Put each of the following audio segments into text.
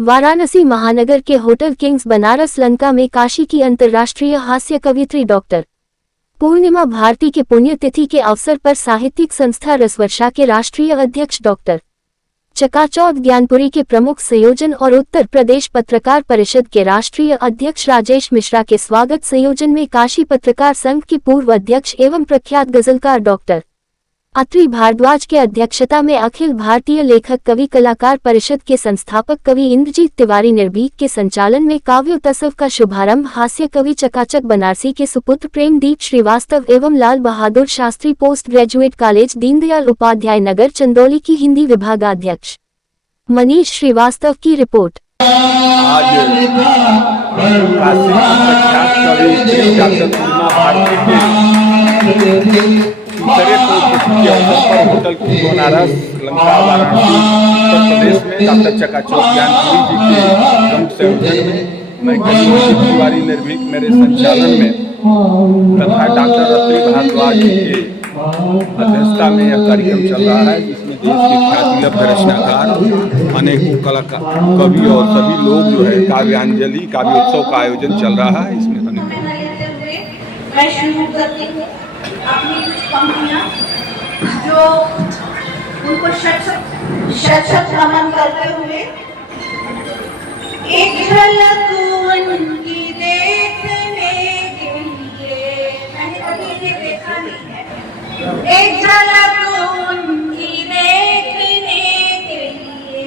वाराणसी महानगर के hotel Kings Banaras Lanka में काशी की अंतर्राष्ट्रीय हास्य कवियत्री डॉक्टर पूर्णिमा भारती के पुण्यतिथि के अवसर पर साहित्यिक संस्था रसवर्षा के राष्ट्रीय अध्यक्ष डॉक्टर चकाचौंध ज्ञानपुरी के प्रमुख संयोजन और उत्तर प्रदेश पत्रकार परिषद के राष्ट्रीय अध्यक्ष राजेश मिश्रा के स्वागत संयोजन में काशी पत्रकार संघ के पूर्व अध्यक्ष एवं प्रख्यात गजलकार डॉक्टर अत्रि भारद्वाज के अध्यक्षता में अखिल भारतीय लेखक कवि कलाकार परिषद के संस्थापक कवि इंद्रजीत तिवारी निर्भीक के संचालन में काव्योत्सव का शुभारंभ हास्य कवि चकाचक बनारसी के सुपुत्र प्रेमदीप श्रीवास्तव एवं Lal Bahadur Shastri post graduate college Deendayal Upadhyay Nagar Chandauli की हिंदी विभागाध्यक्ष मनीष श्रीवास्तव की रिपोर्ट। आज काशी प्रख्यात कवि डॉक्टर पूर्णिमा भारती के तीसरे पुण्यतिथि के अवसर पर होटल किंग्स बनारस लंका वाराणसी उत्तर प्रदेश में डॉक्टर चकाचौंध ज्ञानपुरी जी के प्रमुख संयोजन में मैं इंद्रजीत तिवारी निर्भीक मेरे संचालन में तथा डॉक्टर अत्रि भारद्वाज जी के अध्यक्षता में यह कार्यक्रम चल रहा है, जिसमें देश के ख्यातिलब्ध रचनाकार अनेकों कलाकार कवि और सभी लोग जो है काव्यांजलि काव्योत्सव का आयोजन चल रहा है। इसमें अपनी कुछ पंक्तियां जो उनको शत नमन करते हुए एक झलक उनकी देखने के लिए, मैंने कभी इन्हें देखा नहीं है, एक झलक उनकी देखने के लिए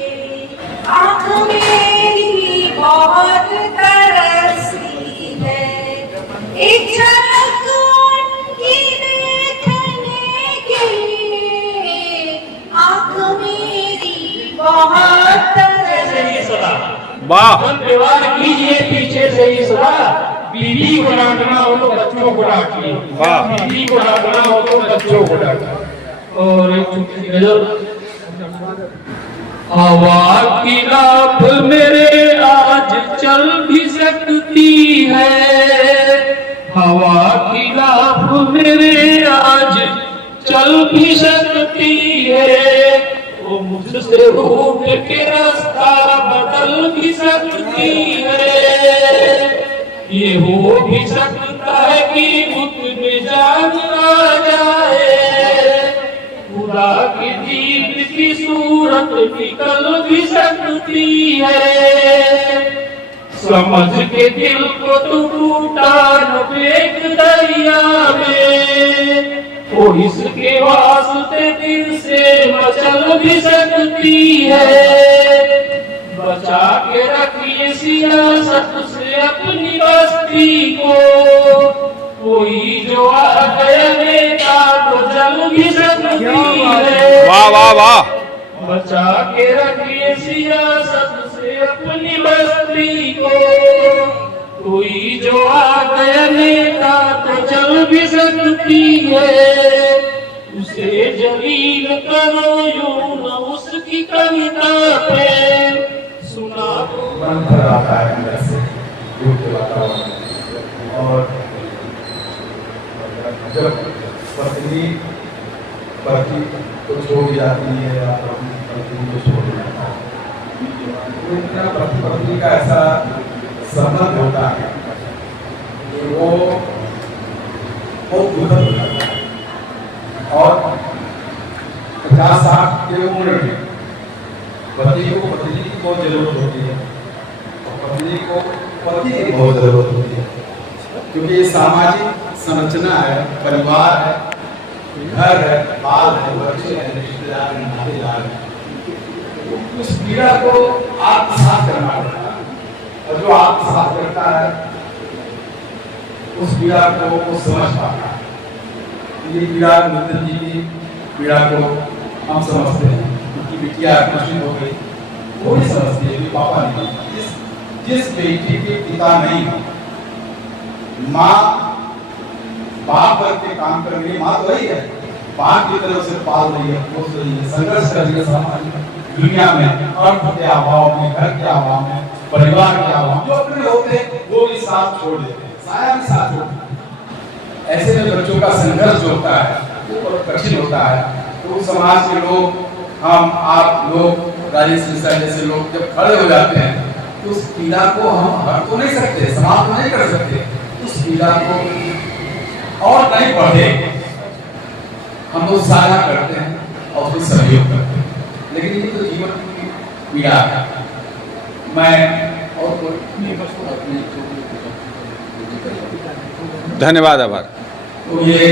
आँख मेरी बहुत तरसती है, एक झलक वाह कीजिए पीछे से ही सदा, बीवी को डांटना हो तो बच्चों को डांटिए, बीवी को डांटना हो तो बच्चों को डांटिए। और एक गजल, हवा की नाप मेरे आज चल भी सकती है, हवा की नाप मेरे आज चल भी सकती है, वो मुझसे रूठ के रास्ता बदल भी सकती है, ये हो भी सकता है कि मुझ में जान आ जाए, खुदा की दीन की सूरत निकल भी सकती है, समझ के दिल को तू टूटा न फेंक दरिया में, वो इसके वास्ते दिल से मचल भी सकती है, बचा के रखिए सियासत से अपनी बस्ती को, कोई जो आ गया नेता तो जल भी सकती है। वाह वाह वाह। बचा के रखिए सियासत से अपनी बस्ती को, कोई जो आ गया नेता तो चल भी सकती है, उसे जलील करो यूं न उसकी कविता पे सुना मंत्र आता है अंदर से के वातावरण। और जब पत्नी पति को छोड़ जाती है या पत्नी को छोड़ जाता है तो इतना पति पत्नी का ऐसा संबंध होता है कि वो बहुत दुखद हो जाता है। और 50-60 की उम्र में पति को पत्नी की बहुत जरूरत होती है और पत्नी को पति की बहुत जरूरत होती है, क्योंकि ये सामाजिक संरचना है, परिवार है, घर है, बाल है, बच्चे हैं, रिश्तेदार हैं, नातेदार हैं। उस पीड़ा को आत्मसात करना पड़ता है, और जो आत्मसात करता है उस पीड़ा को वो समझ पाता है। ये पीड़ा नंदन जी की पीड़ा को हम समझते हैं, उनकी बिटिया नष्ट हो गई, वो नहीं समझती है कि पापा नहीं, जिस बेटी के पिता नहीं, माँ बाप करके काम कर रही है, माँ तो वही है, बाप की तरफ से पाल रही है, पोस रही है, संघर्ष कर रही है समाज दुनिया में, अर्थ के अभाव में, घर के अभाव में, परिवार के अभाव, जो अपने होते हैं वो भी साथ छोड़ देते हैं, साया भी साथ छोड़ देते हैं। ऐसे में बच्चों का संघर्ष जो होता है वो बहुत कठिन होता है। तो समाज के लोग, हम आप लोग राजेश मिश्रा जैसे लोग जब खड़े हो जाते हैं तो उस पीड़ा को हम हट तो नहीं सकते, समाप्त तो नहीं कर सकते, उस पीड़ा को और नहीं बढ़े हम लोग साझा करते हैं और फिर सहयोग करते हैं। लेकिन ये तो जीवन की पीड़ा है। मैं और धन्यवाद। आभार। तो ये